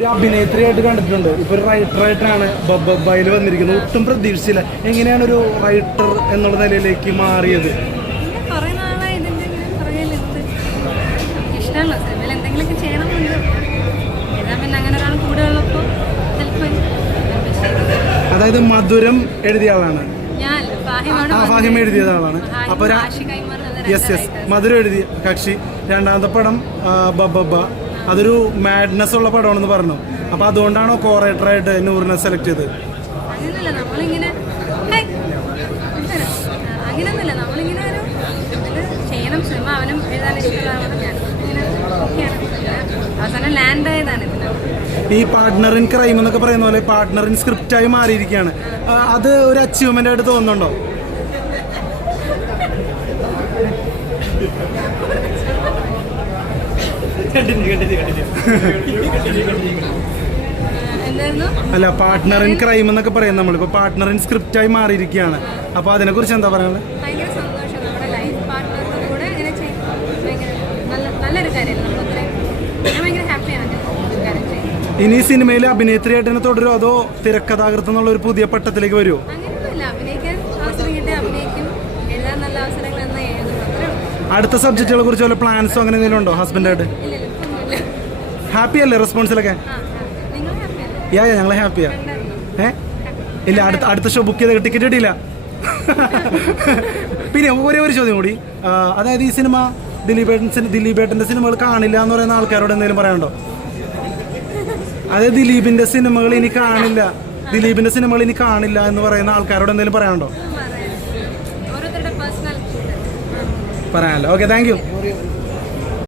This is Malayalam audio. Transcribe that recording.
ഒരു അഭിനേത്രിയായിട്ട് കണ്ടിട്ടുണ്ട്. ഇപ്പൊ ഒരു റൈറ്ററായിട്ടാണ് ബബ്ബയിൽ വന്നിരിക്കുന്നത്. ഒട്ടും പ്രതീക്ഷിച്ചില്ല. എങ്ങനെയാണ് ഒരു റൈറ്റർ എന്നുള്ള നിലയിലേക്ക് മാറിയത്? അതായത് മധുരം എഴുതിയ ആളാണ്, ഫാഹിമ എഴുതിയ ആളാണ്. അപ്പൊ യെസ് മധുരം എഴുതിയ കക്ഷി. രണ്ടാമത്തെ പടം ബബ്ബ, അതൊരു മാഡ്നെസ് ഉള്ള പടമാണെന്ന് പറഞ്ഞു. അപ്പൊ അതുകൊണ്ടാണോ കോറേറ്ററായിട്ട് നൂറിനെ സെലക്ട് ചെയ്തത്? ഈ പാർട്ട്ണർ ഇൻ ക്രൈം എന്നൊക്കെ പറയുന്ന പോലെ പാർട്ട്ണർ ഇൻ സ്ക്രിപ്റ്റായി മാറിയിരിക്കുകയാണ്. അത് ഒരു അച്ചീവ്മെന്റ് ആയിട്ട് തോന്നുന്നുണ്ടോ? അല്ല, പാർട്ട്ണർ ഇൻ ക്രൈം എന്നൊക്കെ പറയും നമ്മളിപ്പോ പാർട്ട്ണർ ഇൻ സ്ക്രിപ്റ്റായി മാറിയിരിക്കുകയാണ്. അപ്പൊ അതിനെ കുറിച്ച് എന്താ പറയാനുള്ളത്? ഇനി സിനിമയിൽ അഭിനേത്രിയായിട്ട് തന്നെ തുടരുമോ, അതോ തിരക്കഥാകൃത്ത് എന്നുള്ള ഒരു പുതിയ പട്ടത്തിലേക്ക് വരുമോ? അടുത്ത സബ്ജക്റ്റുകളെ കുറിച്ച് വല്ല പ്ലാൻസോ അങ്ങനെ എന്തെങ്കിലും ഉണ്ടോ ഹസ്ബൻഡായിട്ട്? ഹാപ്പി അല്ലേ റെസ്പോൺസിലൊക്കെ? ഞങ്ങൾ ഹാപ്പിയാ. ഇല്ല, അടുത്ത ഷോ ബുക്ക് ചെയ്ത ടിക്കറ്റ് കിട്ടിയില്ല. പിന്നെ ഒരേ ഒരു ചോദ്യം കൂടി, അതായത് ഈ സിനിമ ദിലീപേട്ടന്റെ സിനിമകൾ കാണില്ല എന്ന് പറയുന്ന ആൾക്കാരോട് എന്തെങ്കിലും പറയാനുണ്ടോ? അതായത് ദിലീപിന്റെ സിനിമകൾ ഇനി കാണില്ല എന്ന് പറയുന്ന ആൾക്കാരോട് എന്തെങ്കിലും പറയാനുണ്ടോ? പറയാനല്ലോ. Okay, thank U.